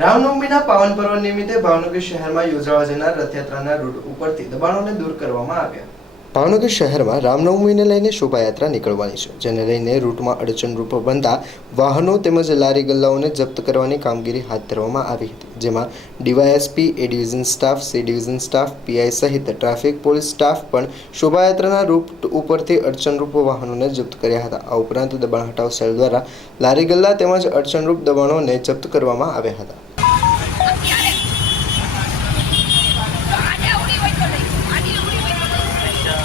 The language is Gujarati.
રામનવમીના પાવન પર્વ નિમિત્તે ભાવનગર શહેરમાં યોજાવા જનાર રથયાત્રાના રૂટ ઉપરથી દબાણોને દૂર કરવામાં આવ્યા. ભાવનગર શહેરમાં રામનવમીને લઈને શોભાયાત્રા નીકળવાની છે, જેને લઈને રૂટમાં અડચણરૂપ બનતા વાહનો તેમજ લારી ગલ્લાઓને જપ્ત કરવાની કામગીરી હાથ ધરવામાં આવી હતી, જેમાં DYSP, A division staff, C division staff, PI સહિત ટ્રાફિક પોલીસ સ્ટાફ પણ શોભાયાત્રાના રૂટ ઉપરથી અડચણરૂપ વાહનોને જપ્ત કર્યા હતા. આ ઉપરાંત દબાણ હટાવ સેલ દ્વારા લારી ગલ્લા તેમજ અડચણરૂપ દબાણોને જપ્ત કરવામાં આવ્યા હતા આજે ઉડી હોય તો નહીં આજે ઉડી હોય તો નહીં ના ના